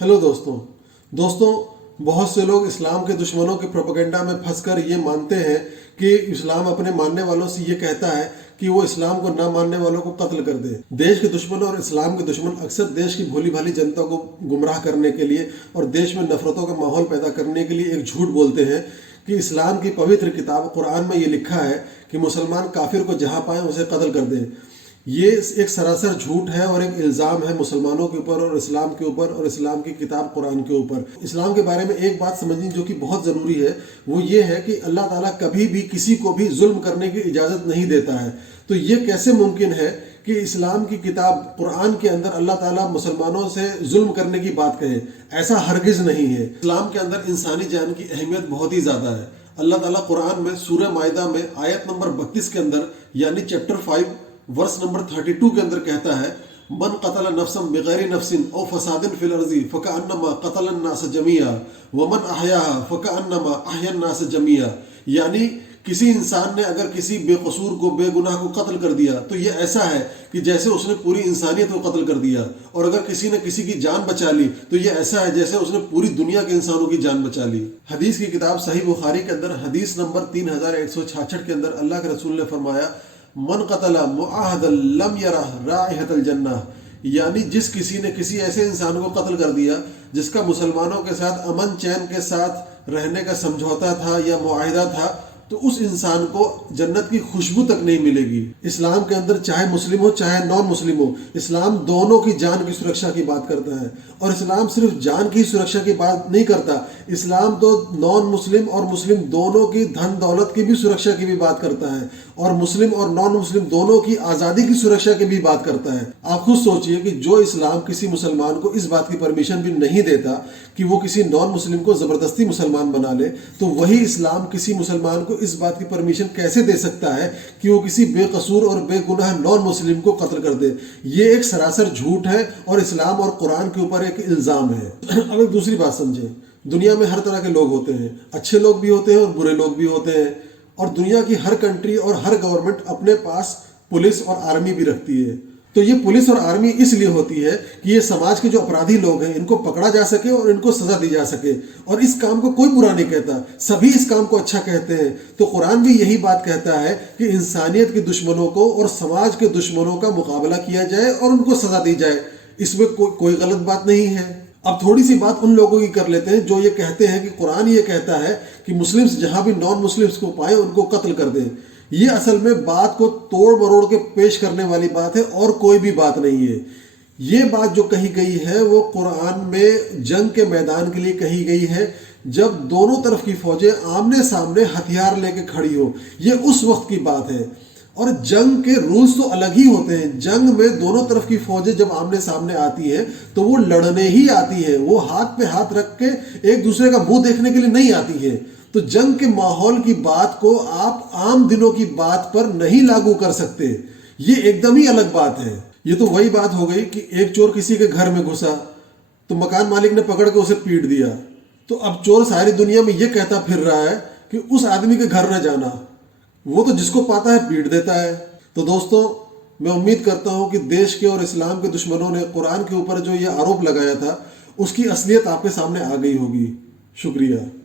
Hello दोस्तों बहुत से लोग इस्लाम के दुश्मनों के प्रोपेगेंडा में फंसकर ये मानते हैं कि इस्लाम अपने मानने वालों से ये कहता है कि वो इस्लाम को ना मानने वालों को कत्ल कर दे। देश के दुश्मन और इस्लाम के दुश्मन अक्सर देश की भोली भाली जनता को गुमराह करने के लिए और देश में नफरतों का माहौल पैदा करने के लिए एक झूठ बोलते हैं कि इस्लाम की पवित्र किताब कुरान में ये लिखा है कि मुसलमान काफिर को जहाँ पाए उसे कत्ल कर दे। ये एक सरासर झूठ है और एक इल्ज़ाम है मुसलमानों के ऊपर और इस्लाम के ऊपर और इस्लाम की किताब कुरान के ऊपर। इस्लाम के बारे में एक बात समझनी जो कि बहुत ज़रूरी है, वो ये है कि अल्लाह ताला कभी भी किसी को भी जुल्म करने की इजाज़त नहीं देता है। तो ये कैसे मुमकिन है कि इस्लाम की किताब कुरान के अंदर अल्लाह ताला मुसलमानों से जुल्म करने की बात कहे? ऐसा हरगिज़ नहीं है। इस्लाम के अंदर इंसानी जान की अहमियत बहुत ही ज़्यादा है। अल्लाह ताला कुरान में सूरह माइदा में आयत नंबर 32 के अंदर यानी चैप्टर 5 वर्स नंबर 32 के अंदर कहता है, मन कतल नफ्सन बिगैर नफ्सिन औ फसादिन फिल अर्ज़ि फकअन्नमा कतल अन्नास जमीआ व मन अहयाहा फकअन्नमा अहया अन्नास जमीआ। यानी किसी इंसान ने अगर किसी बेकसूर को बेगुनाह को कत्ल कर दिया तो ये ऐसा है कि जैसे उसने पूरी इंसानियत को कत्ल कर दिया, और अगर किसी ने किसी की जान बचा ली तो ये ऐसा है जैसे उसने पूरी दुनिया के इंसानों की जान बचा ली। हदीस की किताब सही बुखारी के अंदर हदीस नंबर 3166 के अंदर अल्लाह के रसूल ने फरमाया, मन कतला मुआहदल लम यरह राइहतल जन्नह। यानी जिस किसी ने किसी ऐसे इंसान को कत्ल कर दिया जिसका मुसलमानों के साथ अमन चैन के साथ रहने का समझौता था या मुआहिदा था, तो उस इंसान को जन्नत की खुशबू तक नहीं मिलेगी। इस्लाम के अंदर चाहे मुस्लिम हो चाहे नॉन मुस्लिम हो, इस्लाम दोनों की जान की सुरक्षा की बात करता है। और इस्लाम सिर्फ जान की सुरक्षा की बात नहीं करता, इस्लाम तो नॉन मुस्लिम और मुस्लिम दोनों की धन दौलत की भी सुरक्षा की भी बात करता है, और मुस्लिम और नॉन मुस्लिम दोनों की आज़ादी की सुरक्षा की भी बात करता है। आप खुद सोचिए कि जो इस्लाम किसी मुसलमान को इस बात की परमिशन भी नहीं देता कि वो किसी नॉन मुस्लिम को ज़बरदस्ती मुसलमान बना ले, तो वही इस्लाम किसी मुसलमान को इस बात की परमिशन कैसे दे सकता है कि वो किसी बेकसूर और बेगुनाह नॉन मुस्लिम को कत्ल कर दे? ये एक सरासर झूठ है और इस्लाम और कुरान के ऊपर एक इल्ज़ाम है। अब एक दूसरी बात समझें, दुनिया में हर तरह के लोग होते हैं, अच्छे लोग भी होते हैं और बुरे लोग भी होते हैं, और दुनिया की हर कंट्री और हर गवर्नमेंट अपने पास पुलिस और आर्मी भी रखती है। तो ये पुलिस और आर्मी इसलिए होती है कि ये समाज के जो अपराधी लोग हैं इनको पकड़ा जा सके और इनको सजा दी जा सके, और इस काम को कोई बुरा नहीं कहता, सभी इस काम को अच्छा कहते हैं। तो कुरान भी यही बात कहता है कि इंसानियत के दुश्मनों को और समाज के दुश्मनों का मुकाबला किया जाए और उनको सजा दी जाए। इसमें कोई गलत बात नहीं है। अब थोड़ी सी बात उन लोगों की कर लेते हैं जो ये कहते हैं कि कुरान ये कहता है कि मुस्लिम्स जहां भी नॉन मुस्लिम्स को पाए उनको कत्ल कर दें। ये असल में बात को तोड़ मरोड़ के पेश करने वाली बात है और कोई भी बात नहीं है। ये बात जो कही गई है वो कुरान में जंग के मैदान के लिए कही गई है, जब दोनों तरफ की फौजें आमने सामने हथियार लेके खड़ी हो। ये उस वक्त की बात है, और जंग के रूल्स तो अलग ही होते हैं। जंग में दोनों तरफ की फौजें जब आमने सामने आती है तो वो लड़ने ही आती है, वो हाथ पे हाथ रख के एक दूसरे का मुंह देखने के लिए नहीं आती है। तो जंग के माहौल की बात को आप आम दिनों की बात पर नहीं लागू कर सकते, ये एकदम ही अलग बात है। ये तो वही बात हो गई कि एक चोर किसी के घर में घुसा तो मकान मालिक ने पकड़ के उसे पीट दिया, तो अब चोर सारी दुनिया में ये कहता फिर रहा है कि उस आदमी के घर न जाना, वो तो जिसको पाता है पीट देता है। तो दोस्तों, मैं उम्मीद करता हूं कि देश के और इस्लाम के दुश्मनों ने कुरान के ऊपर जो ये आरोप लगाया था उसकी असलियत आपके सामने आ गई होगी। शुक्रिया।